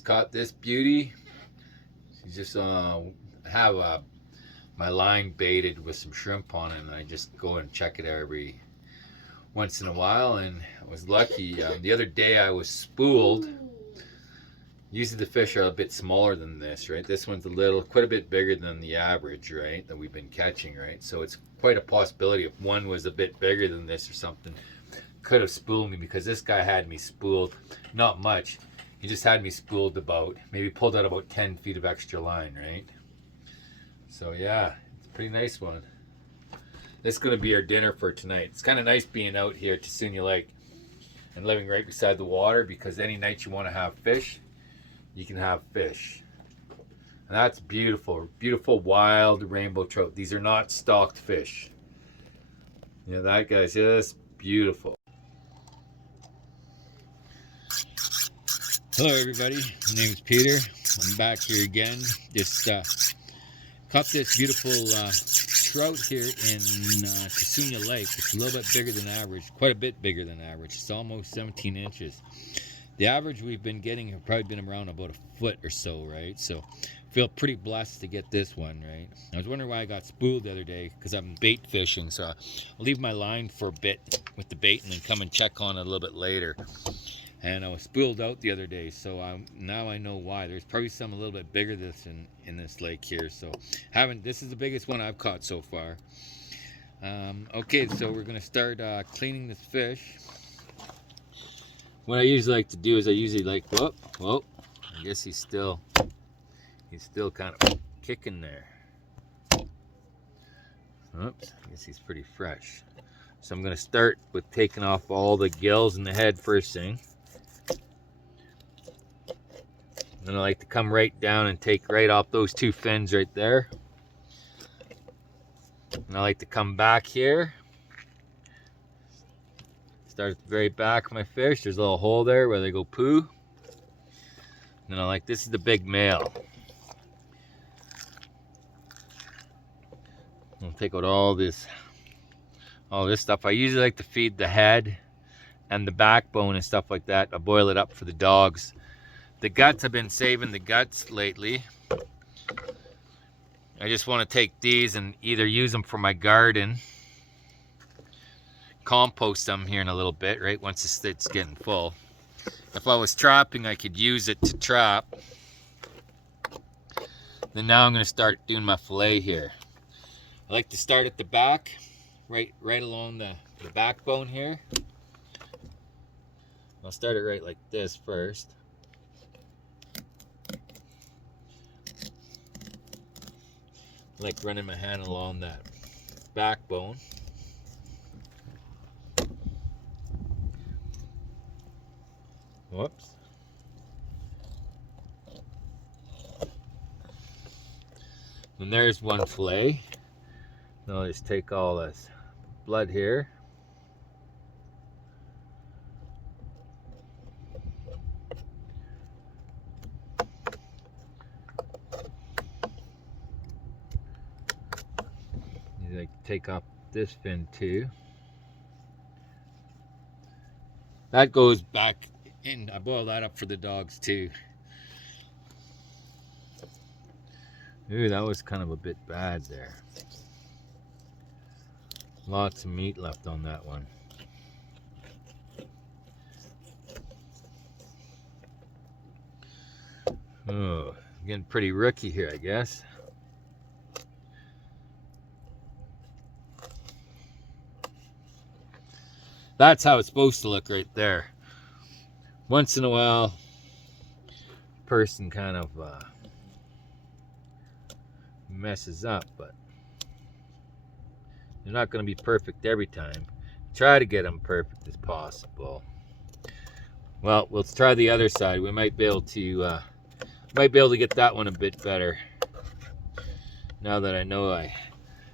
just caught this beauty. She's just have my line baited with some shrimp on it, and I just go and check it every once in a while. And I was lucky. The other day I was spooled. Usually the fish are a bit smaller than this, right? This one's quite a bit bigger than the average, right? That we've been catching, right? So it's quite a possibility if one was a bit bigger than this or something, could have spooled me, because this guy had me spooled, not much. He just had me spooled about, maybe pulled out about 10 feet of extra line, right? So yeah, it's a pretty nice one. This is going to be our dinner for tonight. It's kind of nice being out here at Tsilhqot'in Lake and living right beside the water, because any night you want to have fish, you can have fish. And that's beautiful. Beautiful wild rainbow trout. These are not stocked fish. You know, that guy's just beautiful. Hello everybody, my name is Peter. I'm back here again. Just caught this beautiful trout here in Tsilhqot'in Lake. It's a little bit bigger than average, quite a bit bigger than average. It's almost 17 inches. The average we've been getting have probably been around about a foot or so, right? So I feel pretty blessed to get this one, right? I was wondering why I got spooled the other day, because I'm bait fishing. So I'll leave my line for a bit with the bait and then come and check on it a little bit later. And I was spooled out the other day, so now I know why. There's probably some a little bit bigger in this lake here. So this is the biggest one I've caught so far. Okay, so we're gonna start cleaning this fish. What I usually like to do is whoa, I guess he's still kind of kicking there. Oops, I guess he's pretty fresh. So I'm gonna start with taking off all the gills and the head first thing. Then I like to come right down and take right off those two fins right there. And I like to come back here. Start at the very back of my fish. There's a little hole there where they go poo. And then this is the big male. I'll take out all this stuff. I usually like to feed the head and the backbone and stuff like that. I boil it up for the dogs. The guts, I've been saving the guts lately. I just want to take these and either use them for my garden, compost them here in a little bit, right, once it's getting full. If I was trapping, I could use it to trap. Then now I'm going to start doing my fillet here. I like to start at the back, right along the backbone here. I'll start it right like this first. I like running my hand along that backbone. Whoops. And there's one fillet. Now I'll just take all this blood here. You like to take off this fin too. That goes back in. I boil that up for the dogs too. Ooh, that was kind of a bit bad there. Lots of meat left on that one. Oh, getting pretty rookie here, I guess. That's how it's supposed to look right there. Once in a while, person kind of messes up, but they're not going to be perfect every time. Try to get them perfect as possible. Well, let's try the other side. We might be able to get that one a bit better. Now that I know I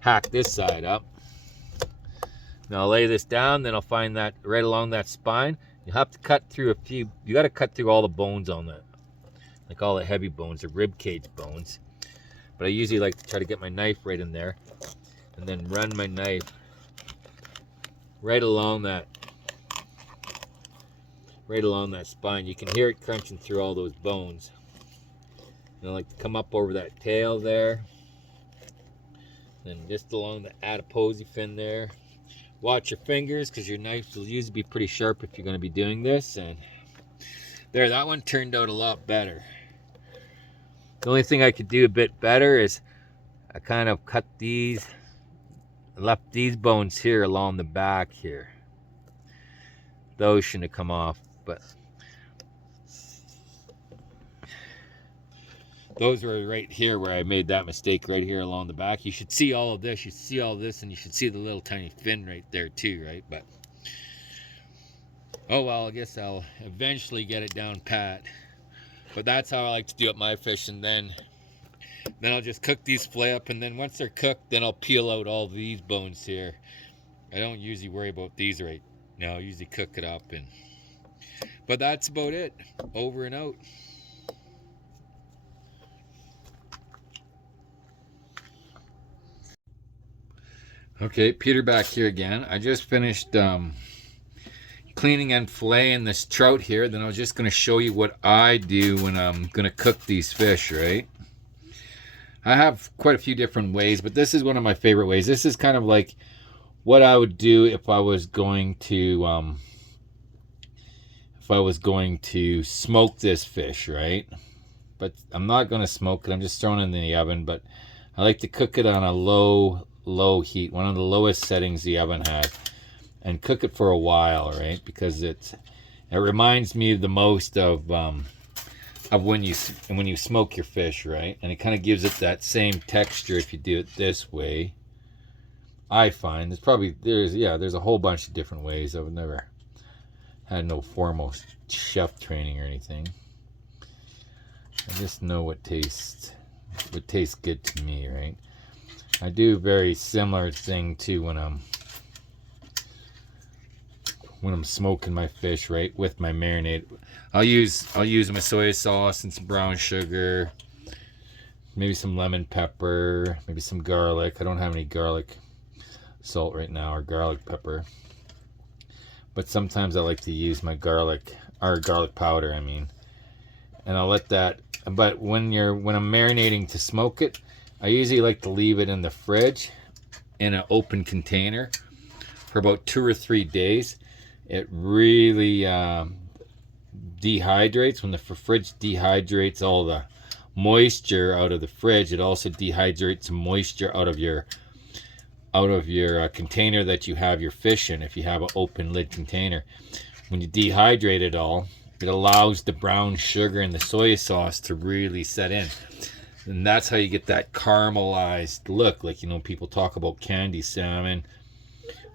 hacked this side up. Now I'll lay this down, then I'll find that right along that spine. You have to cut through you got to cut through all the bones on that. Like all the heavy bones, the rib cage bones. But I usually like to try to get my knife right in there and then run my knife right along right along that spine. You can hear it crunching through all those bones. And I like to come up over that tail there. Then just along the adiposity fin there. Watch your fingers, because your knife will usually be pretty sharp if you're going to be doing this. And there, that one turned out a lot better. The only thing I could do a bit better is I kind of cut these, left these bones here along the back here. Those shouldn't have come off, but those were right here where I made that mistake, right here along the back. You should see all of this. You see all this, and you should see the little tiny fin right there too, right? But oh well, I guess I'll eventually get it down pat. But that's how I like to do up my fish, and then I'll just cook these fillet up, and then once they're cooked, then I'll peel out all these bones here. I don't usually worry about these right now. I usually cook it up, but that's about it. Over and out. Okay, Peter back here again. I just finished cleaning and filleting this trout here. Then I was just going to show you what I do when I'm going to cook these fish, right? I have quite a few different ways, but this is one of my favorite ways. This is kind of like what I would do if I was going to smoke this fish, right? But I'm not going to smoke it. I'm just throwing it in the oven, but I like to cook it on a low heat, one of the lowest settings the oven has, and cook it for a while, right? Because it reminds me the most of when you smoke your fish, right? And it kind of gives it that same texture if you do it this way. I find there's a whole bunch of different ways. I've never had no formal chef training or anything. I just know what tastes good to me, right? I do a very similar thing too when I'm smoking my fish, right, with my marinade. I'll use my soy sauce and some brown sugar, maybe some lemon pepper, maybe some garlic. I don't have any garlic salt right now, or garlic pepper, but sometimes I like to use my garlic powder, I mean. And I'll let that, but when I'm marinating to smoke it, I usually like to leave it in the fridge in an open container for about 2 or 3 days. It really dehydrates. When the fridge dehydrates all the moisture out of the fridge, it also dehydrates some moisture out of your container that you have your fish in. If you have an open lid container, when you dehydrate it all, it allows the brown sugar and the soy sauce to really set in. And that's how you get that caramelized look. Like, people talk about candy salmon.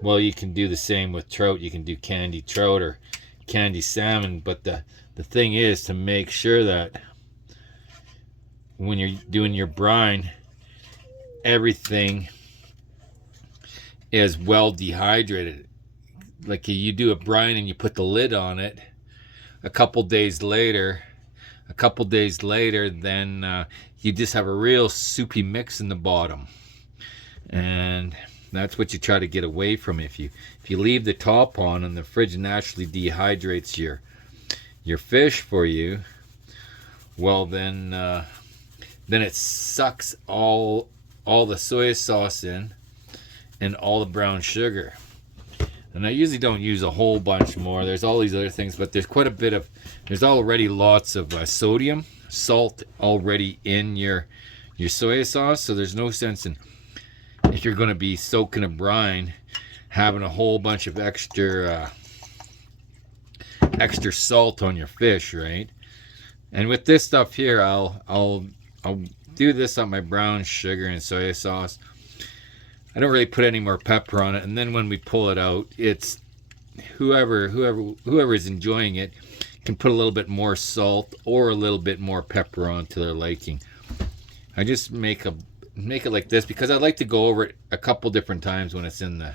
Well, you can do the same with trout. You can do candy trout or candy salmon. But the thing is to make sure that when you're doing your brine, everything is well dehydrated. Like, you do a brine and you put the lid on it, a couple days later, then you just have a real soupy mix in the bottom. And that's what you try to get away from. If you leave the top on and the fridge naturally dehydrates your fish for you, well, then it sucks all the soy sauce in and all the brown sugar. And I usually don't use a whole bunch more. There's all these other things, but there's already lots of salt already in your soy sauce. So there's no sense in, if you're going to be soaking a brine, having a whole bunch of extra salt on your fish, right? And with this stuff here, I'll do this on my brown sugar and soy sauce. I don't really put any more pepper on it, and then when we pull it out, it's whoever is enjoying it can put a little bit more salt or a little bit more pepper on to their liking. I just make it like this because I like to go over it a couple different times when it's in the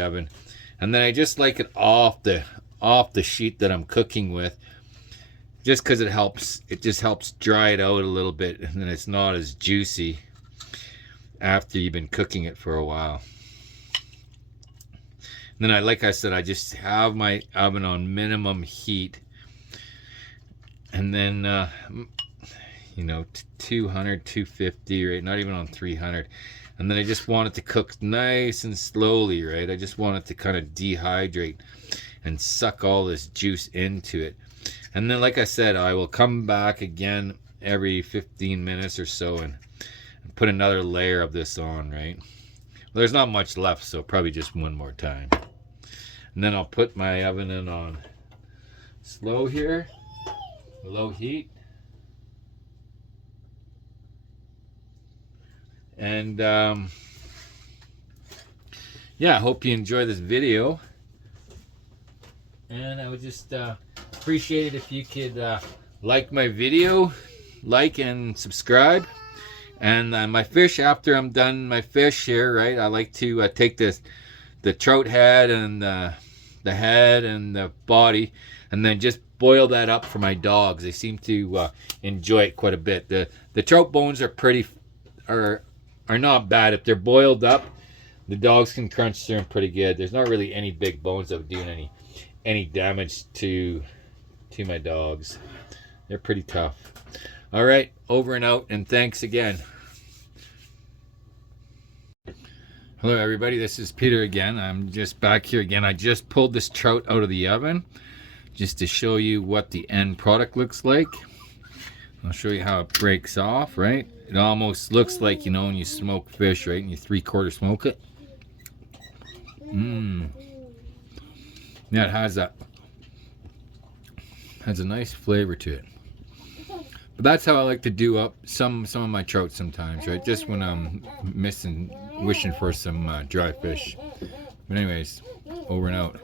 oven, and then I just like it off the sheet that I'm cooking with, just because it just helps dry it out a little bit, and then it's not as juicy after you've been cooking it for a while. Then like I said, I just have my oven on minimum heat, and then you know, 200, 250, right? Not even on 300. And then I just want it to cook nice and slowly, right? I just want it to kind of dehydrate and suck all this juice into it. And then, like I said, I will come back again every 15 minutes or so and put another layer of this on, right? Well, there's not much left, so probably just one more time. And then I'll put my oven in on slow here, low heat. And yeah, I hope you enjoy this video. And I would just appreciate it if you could like my video, like and subscribe. And my fish, after I'm done my fish here, right, I like to take the trout head and the head and the body, and then just boil that up for my dogs. They seem to enjoy it quite a bit. The trout bones are not bad. If they're boiled up, the dogs can crunch through them pretty good. There's not really any big bones that would do any damage to my dogs. They're pretty tough. All right, over and out, and thanks again. Hello everybody, this is Peter again. I'm just back here again. I just pulled this trout out of the oven just to show you what the end product looks like. I'll show you how it breaks off, right? It almost looks like, you know, when you smoke fish, right? And you 3/4 smoke it. Yeah, it has a nice flavor to it. But that's how I like to do up some of my trout sometimes, right? Just when I'm wishing for some dry fish. But anyways, over and out.